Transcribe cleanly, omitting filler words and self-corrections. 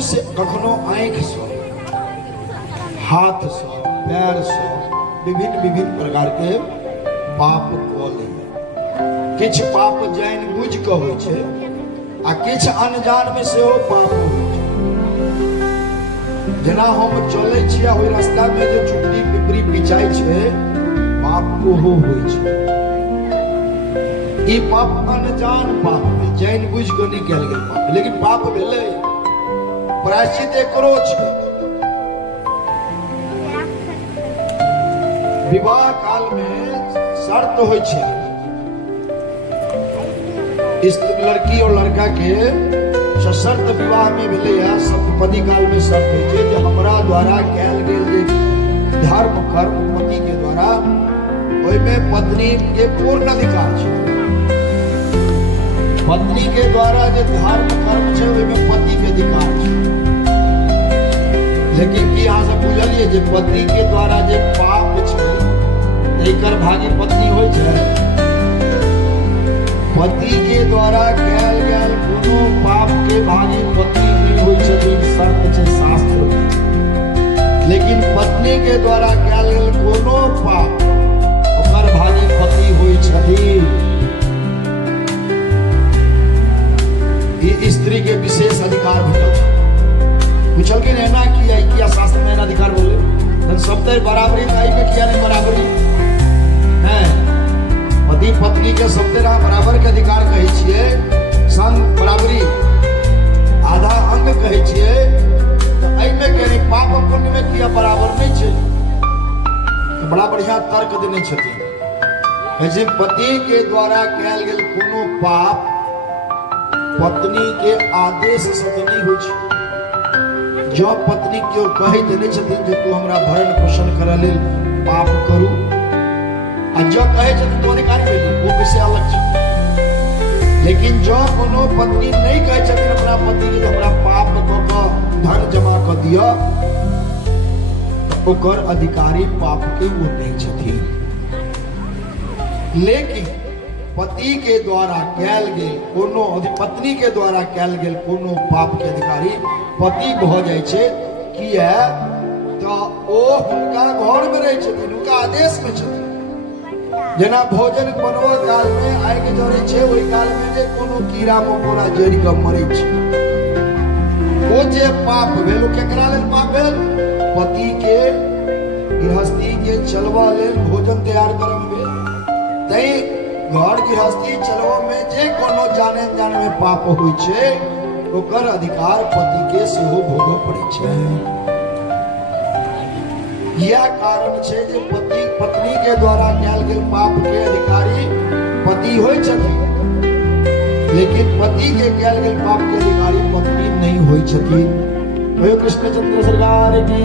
मनुष्य कखनो आँख से, हाथ से, पैर से विभिन्न विभिन्न प्रकार के पाप कऽ लैया। किछ पाप जानि बुझि कऽ होइ छै आ किछ अनजान में सेहो पाप होइ छै। जेना हम चलै छी आ ओहि रास्ता में जे चुपड़ी पिपड़ी बिछाइ छै, पाप ओहो होइ छै। ई पाप अनजान पाप भेल, जानि बुझि कऽ नहि कयल गेल पाप, लेकिन पाप भेलै। प्रायश्चित एकरो छै। विवाह काल में शर्त होइ छै, इस लड़की और लड़का के सशर्त विवाह में भेलै है। सप्तपदी काल में शर्त होइ छै जे हमरा द्वारा कयल गेल जे धर्म कर्म पति के द्वारा, ओहिमे पत्नी के पूर्ण अधिकार छै। पत्नी के द्वारा जे धर्म कर्म छै ओहिमे पति के अधिकार छै। लेकिन की अहाँ सब बुझलिए जे पति के द्वारा जे पाप छै एकर भागी पत्नी होइ छै? पति के द्वारा कयल गेल कोनो पाप के भागी पत्नी नहीं होइ छथिन, शर्त छै शास्त्र में। लेकिन पत्नी के द्वारा कयल गेल कोनो पाप ओकर भागी पति होइ छथिन। ई स्त्री के विशेष अधिकार भेटल छै। पूछलखिन एना किया शास्त्र में एना अधिकार बोले? सब तो बराबरी में किया नहीं बराबरी है? पति पत्नी के सब तरह बराबर के अधिकार कहे छिए, संग बराबरी आधा अंग कहे छिए, तो एहिमे कहे पाप पुण्य में किया बराबर नहीं छै? तो बड़ा बढ़िया तर्क देने छथिन। ऐसे पति के द्वारा कयल गेल कोनो पाप पत्नी के आदेश से तो नहीं होइ छै। जो पत्नी केओ कहि देने छथिन जे तू हमरा भरण पोषण करऽ लेल पाप करू, आ जो कहे छथिन तो नहीं भेली, वो विषय अलग छै। लेकिन जो कोनो पत्नी नहीं कहे छथिन अपना पति के हमरा पाप कऽ कऽ धन जमा कऽ दिअ, तो ओकर अधिकारी पाप के वो नहीं छथिन। लेकिन पति के द्वारा कयल गेल कोनो, पत्नी के द्वारा कयल गेल कोनो पाप के अधिकारी पति भऽ जाइ छै। किया तऽ ओ हुनका घर में रहै छथिन, हुनका आदेश में छथिन। जेना भोजन बनबऽ काल में आगि जड़ै छै, ओहि काल में जे कोनो कीड़ा मकोड़ा जड़ि कऽ मरै छै, ओ जे पाप भेल, ओ केकरा लेल पाप भेल? पति के गृहस्थी के चलबऽ लेल भोजन तैयार करऽ में भेल। तैं घर गृहस्थी चलबऽ में जे कोनो जाने अनजाने में पाप होइ छै, ओकर अधिकार पति के सेहो भोगऽ पड़ै छै। यह कारण छै जे पति पत्नी के द्वारा कयल गेल पाप के अधिकारी पति होइ छथिन, लेकिन पति के कयल गेल पाप के अधिकारी पत्नी नहीं होइ छथिन। कृष्ण चंद्र सरकार की